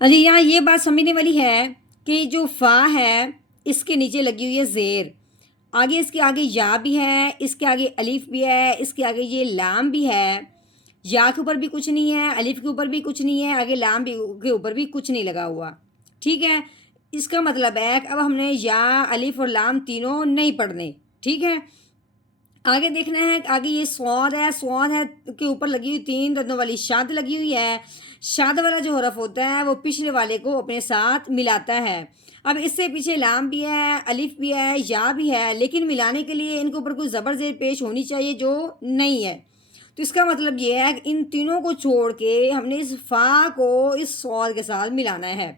ابھی یہاں یہ بات سمجھنے والی ہے کہ جو فا ہے اس کے نیچے لگی ہوئی ہے زیر، آگے اس کے آگے یا بھی ہے، اس کے آگے الف بھی ہے، اس کے آگے یہ لام بھی ہے، یا کے اوپر بھی کچھ نہیں ہے، الف کے اوپر بھی کچھ نہیں ہے، آگے لام بھی کے اوپر بھی کچھ نہیں لگا ہوا، ٹھیک ہے۔ اس کا مطلب ہے کہ اب ہم نے یا الف اور لام تینوں نہیں پڑھنے، ٹھیک ہے۔ آگے دیکھنا ہے کہ آگے یہ سواد ہے، سواد ہے کے اوپر لگی ہوئی تین دندوں والی شاد لگی ہوئی ہے، شاد والا جو حرف ہوتا ہے وہ پچھلے والے کو اپنے ساتھ ملاتا ہے۔ اب اس سے پیچھے لام بھی ہے، الف بھی ہے، یا بھی ہے، لیکن ملانے کے لیے ان کے اوپر کوئی زبر زیر پیش ہونی چاہیے جو نہیں ہے۔ تو اس کا مطلب یہ ہے کہ ان تینوں کو چھوڑ کے ہم نے اس فا کو اس سواد کے ساتھ ملانا ہے،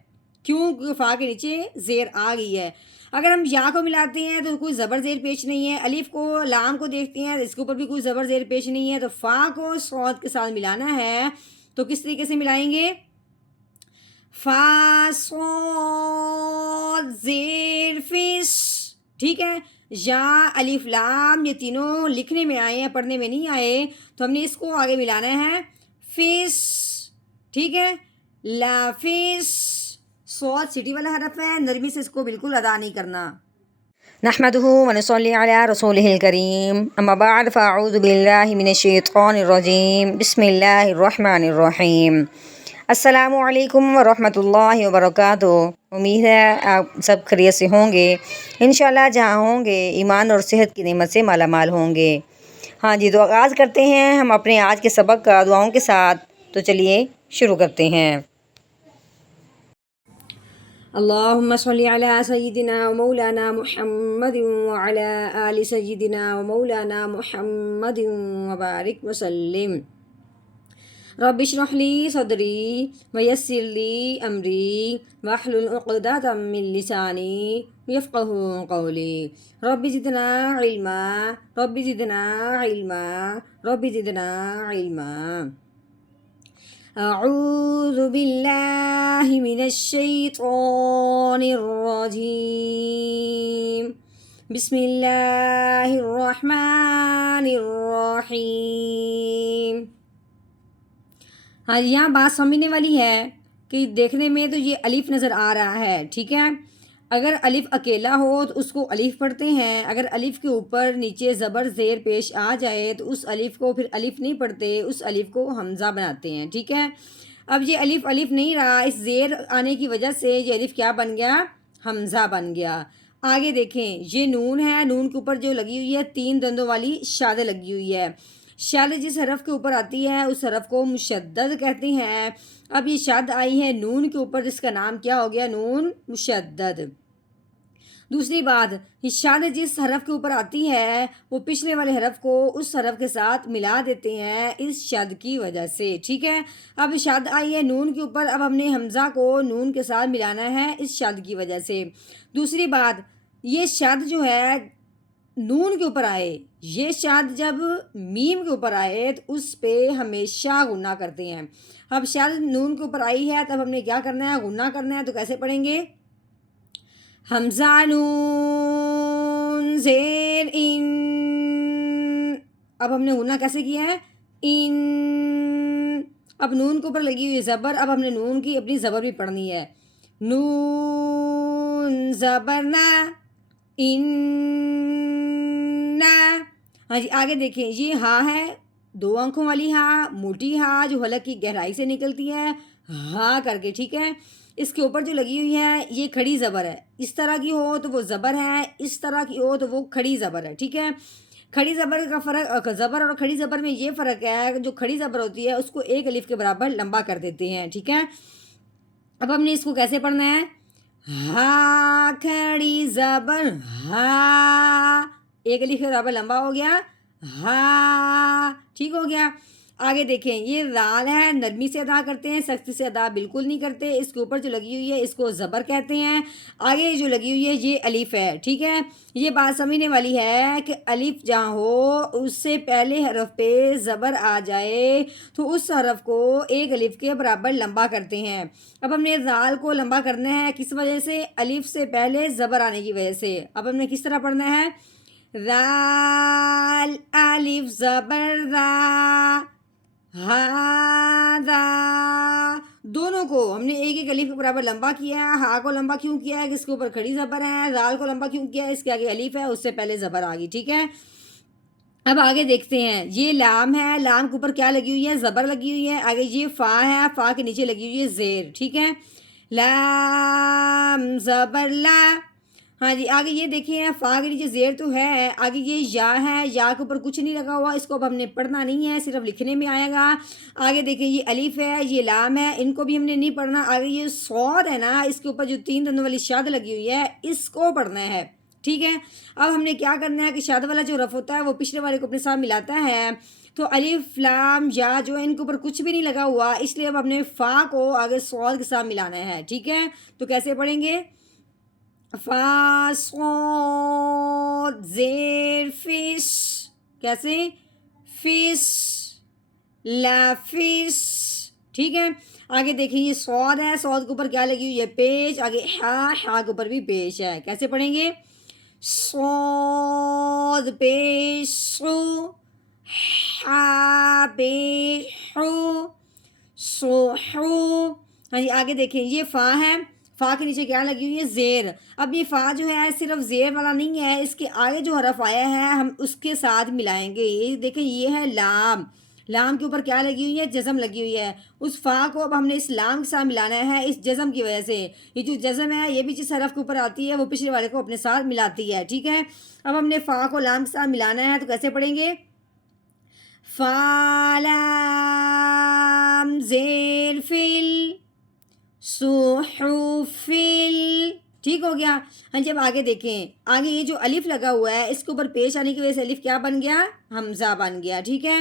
کیوں فا کے نیچے زیر آ گئی ہے۔ اگر ہم یا کو ملاتے ہیں تو کوئی زبر زیر پیش نہیں ہے، الف کو لام کو دیکھتے ہیں اس کے اوپر بھی کوئی زبر زیر پیش نہیں ہے، تو فا کو صاد کے ساتھ ملانا ہے تو کس طریقے سے ملائیں گے؟ فا صاد زیر فش، ٹھیک ہے۔ یا الف لام یہ تینوں لکھنے میں آئے ہیں، پڑھنے میں نہیں آئے، تو ہم نے اس کو آگے ملانا ہے فش، ٹھیک ہے۔ لا فش، صاد سٹی والا حرف ہے، نرمی سے اس کو بالکل ادا نہیں کرنا۔ نحمده ونصلي على رسوله الكريم اما بعد فاعوذ بالله من الشیطان الرجیم بسم اللہ الرحمن الرحیم۔ السلام علیکم ورحمۃ اللہ وبرکاتہ۔ امید ہے آپ سب خیریت سے ہوں گے، انشاءاللہ جہاں ہوں گے ایمان اور صحت کی نعمت سے مالا مال ہوں گے۔ ہاں جی، تو آغاز کرتے ہیں ہم اپنے آج کے سبق کا دعاؤں کے ساتھ، تو چلیے شروع کرتے ہیں۔ اللهم صل على سيدنا ومولانا محمد وعلى آل سيدنا ومولانا محمد وبارك وسلم۔ رب اشرح لي صدري ويسر لي أمري واحلل عقدة من لساني يفقهوا قولي، رب زدنا علما، رب زدنا علما، رب زدنا علما۔ اعوذ باللہ من الشیطان الرجیم، بسم اللہ الرحمن الرحیم۔ ہاں یہاں بات سمجھنے والی ہے کہ دیکھنے میں تو یہ الف نظر آ رہا ہے، ٹھیک ہے۔ اگر الف اکیلا ہو تو اس کو الف پڑھتے ہیں، اگر الف کے اوپر نیچے زبر زیر پیش آ جائے تو اس الف کو پھر الف نہیں پڑھتے، اس الف کو حمزہ بناتے ہیں، ٹھیک ہے۔ اب یہ الف الف نہیں رہا، اس زیر آنے کی وجہ سے یہ الف کیا بن گیا؟ حمزہ بن گیا۔ آگے دیکھیں، یہ نون ہے، نون کے اوپر جو لگی ہوئی ہے تین دندوں والی شاد لگی ہوئی ہے، شاد جس حرف کے اوپر آتی ہے اس حرف کو مشدد کہتے ہیں۔ اب یہ شاد آئی ہے نون کے اوپر، جس کا نام کیا ہو گیا؟ نون مشدد۔ دوسری بات، یہ شاد جس حرف کے اوپر آتی ہے وہ پچھلے والے حرف کو اس حرف کے ساتھ ملا دیتے ہیں اس شاد کی وجہ سے، ٹھیک ہے۔ اب شاد آئی ہے نون کے اوپر، اب ہم نے حمزہ کو نون کے ساتھ ملانا ہے اس شاد کی وجہ سے۔ دوسری بات، یہ شاد جو ہے نون کے اوپر آئے، یہ شاد جب میم کے اوپر آئے تو اس پہ ہمیشہ غنہ کرتے ہیں۔ اب شاد نون کے اوپر آئی ہے تب ہم نے کیا کرنا ہے؟ غنہ کرنا ہے، تو کیسے پڑھیں گے؟ حمزہ نون زیر ان، اب ہم نے غنہ کیسے کیا ہے؟ ان، اب نون کے اوپر لگی ہوئی زبر، اب ہم نے نون کی اپنی زبر بھی پڑھنی ہے، نون زبر نا، ان نا۔ ہاں جی آگے دیکھیں، یہ ہا ہے، دو آنکھوں والی ہا، موٹی ہا جو حلق کی گہرائی سے نکلتی ہے، ہا کر کے، ٹھیک ہے۔ اس کے اوپر جو لگی ہوئی ہے یہ کھڑی زبر ہے، اس طرح کی ہو تو وہ زبر ہے، اس طرح کی ہو تو وہ کھڑی زبر ہے، ٹھیک ہے۔ کھڑی زبر کا فرق، زبر اور کھڑی زبر میں یہ فرق ہے کہ جو کھڑی زبر ہوتی ہے اس کو ایک الف کے برابر لمبا کر دیتے ہیں، ٹھیک ہے۔ اب ہم نے اس کو کیسے پڑھنا ہے؟ ہا کھڑی زبر ہا، ایک الف کے برابر لمبا ہو گیا، ہا، ٹھیک ہو گیا۔ آگے دیکھیں، یہ رال ہے، نرمی سے ادا کرتے ہیں، سختی سے ادا بالکل نہیں کرتے، اس کے اوپر جو لگی ہوئی ہے اس کو زبر کہتے ہیں، آگے جو لگی ہوئی ہے یہ الف ہے، ٹھیک ہے۔ یہ بات سمجھنے والی ہے کہ الف جہاں ہو اس سے پہلے حرف پہ زبر آ جائے تو اس حرف کو ایک الف کے برابر لمبا کرتے ہیں۔ اب ہم نے رال کو لمبا کرنا ہے کس وجہ سے؟ الف سے پہلے زبر آنے کی وجہ سے۔ اب ہم نے کس طرح پڑھنا ہے؟ رال الف زبر را، ہا را، دو دونوں کو ہم نے ایک ایک الف کے برابر لمبا کیا ہے. ہا کو لمبا کیوں کیا ہے کہ اس کے اوپر کھڑی زبر ہے. زال کو لمبا کیوں کیا ہے, اس کے آگے الف ہے, اس سے پہلے زبر آ گئی. ٹھیک ہے, اب آگے دیکھتے ہیں. یہ لام ہے, لام کے اوپر کیا لگی ہوئی ہے, زبر لگی ہوئی ہے. آگے یہ فا ہے, فا کے نیچے لگی ہوئی ہے زیر. ٹھیک ہے, لام زبر لا. ہاں جی, آگے یہ دیکھیں فا کے نیچے زیر تو ہے. آگے یہ یا ہے, یا کے اوپر کچھ نہیں لگا ہوا, اس کو اب ہم نے پڑھنا نہیں ہے, صرف لکھنے میں آئے گا. آگے دیکھیں یہ الف ہے, یہ لام ہے, ان کو بھی ہم نے نہیں پڑھنا. آگے یہ صاد ہے نا, اس کے اوپر جو 3 دندوں والی شاد لگی ہوئی ہے, اس کو پڑھنا ہے. ٹھیک ہے, اب ہم نے کیا کرنا ہے کہ شاد والا جو رف ہوتا ہے وہ پچھلے والے کو اپنے ساتھ ملاتا ہے. تو الف لام یا جو ہے ان کے اوپر کچھ بھی نہیں لگا ہوا, اس لیے اب ہم نے فا کو آگے صاد کے ساتھ ملانا ہے. ٹھیک ہے, تو کیسے پڑھیں گے؟ فا صاد زیر فش. کیسے؟ فش لا فش. ٹھیک ہے, آگے دیکھیں یہ صاد ہے, صاد کے اوپر کیا لگی ہوئی ہے, پیش. آگے ہا, ہا کے اوپر بھی پیش ہے. کیسے پڑھیں گے؟ صاد پیش سو, ہا پیش ہو, سو ہو. ہاں جی, آگے دیکھیں یہ فا ہے, فا کے نیچے کیا لگی ہوئی ہے, زیر. اب یہ فا جو ہے صرف زیر والا نہیں ہے, اس کے آگے جو حرف آیا ہے ہم اس کے ساتھ ملائیں گے. یہ دیکھیں یہ ہے لام, لام کے اوپر کیا لگی ہوئی ہے, جزم لگی ہوئی ہے. اس فا کو اب ہم نے اس لام کے ساتھ ملانا ہے اس جزم کی وجہ سے. یہ جو جزم ہے یہ بھی جس حرف کے اوپر آتی ہے وہ پچھلے والے کو اپنے ساتھ ملاتی ہے. ٹھیک ہے, اب ہم نے فا کو لام کے ساتھ ملانا ہے, تو کیسے پڑھیں گے؟ فا لام زیر فل سحفل. ٹھیک ہو گیا. ہاں جی, اب آگے دیکھیں. آگے یہ جو الف لگا ہوا ہے اس کے اوپر پیش آنے کی وجہ سے الف کیا بن گیا, حمزہ بن گیا. ٹھیک ہے,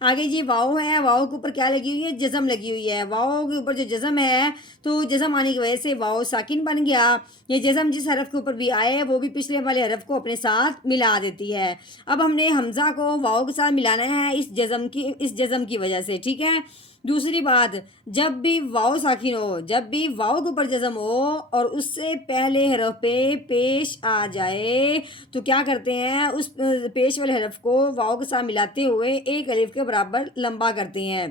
آگے یہ واؤ ہے, واؤ کے اوپر کیا لگی ہوئی ہے, جزم لگی ہوئی ہے. واؤ کے اوپر جو جزم ہے تو جزم آنے کی وجہ سے واؤ ساکن بن گیا. یہ جزم جس حرف کے اوپر بھی آئے وہ بھی پچھلے والے حرف کو اپنے ساتھ ملا دیتی ہے. اب ہم نے حمزہ کو واؤ کے ساتھ ملانا ہے اس جزم کی وجہ سے. ٹھیک ہے, دوسری بات, جب بھی واؤ ساکن ہو, جب بھی واؤ کے اوپر جزم ہو اور اس سے پہلے حرف پہ پیش آ جائے تو کیا کرتے ہیں, اس پیش والے حرف کو واؤ کے ساتھ ملاتے ہوئے ایک الف کے برابر لمبا کرتے ہیں.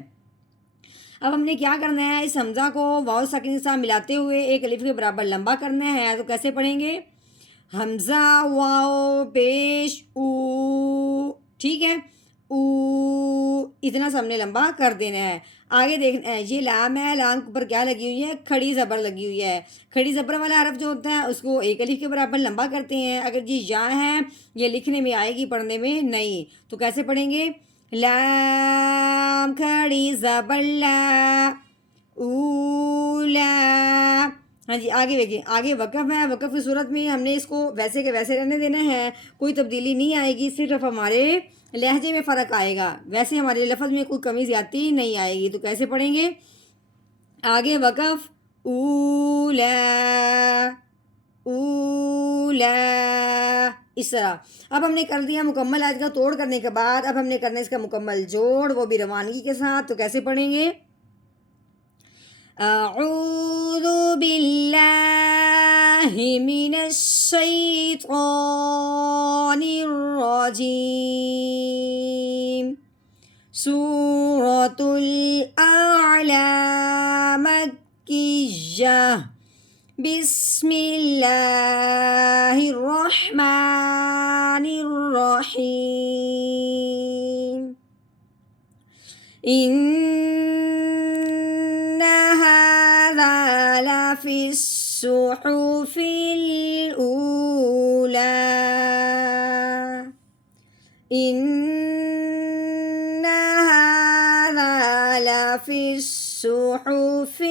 اب ہم نے کیا کرنا ہے, اس حمزہ کو واؤ ساکن کے ساتھ ملاتے ہوئے ایک الف کے برابر لمبا کرنا ہے. تو کیسے پڑھیں گے؟ حمزہ واؤ پیش او. ٹھیک ہے, او اتنا سا ہم نے لمبا کر دینا ہے. آگے دیکھنا ہے, یہ لام ہے, لام کے اوپر کیا لگی ہوئی ہے, کھڑی زبر لگی ہوئی ہے. کھڑی زبر والا حرف جو ہوتا ہے اس کو ایک الف کے برابر لمبا کرتے ہیں. اگر یہ یا ہے یہ لکھنے میں آئے گی, پڑھنے میں نہیں. تو کیسے پڑھیں گے؟ لام کھڑی زبر لا اولا. ہاں جی, آگے دیکھیں, آگے وقف ہے. وقف کی صورت میں ہم نے اس کو ویسے کے ویسے رہنے دینا ہے, کوئی تبدیلی نہیں آئے گی, صرف ہمارے لہجے میں فرق آئے گا. ویسے ہمارے لفظ میں کوئی کمی زیادتی نہیں آئے گی. تو کیسے پڑھیں گے؟ آگے وقف اولا اولا, اس طرح. اب ہم نے کر دیا مکمل آیت کا توڑ کرنے کے بعد اب ہم نے کرنا ہے اس کا مکمل جوڑ, وہ بھی روانگی کے ساتھ. تو کیسے پڑھیں گے؟ اعوذ باللہ من الشیطان الرجیم. سورۃ الاعلی مکیہ. بسم اللہ الرحمن الرحیم. ان هذا لفی الصحف الاولی. ان هذا لفی الصحف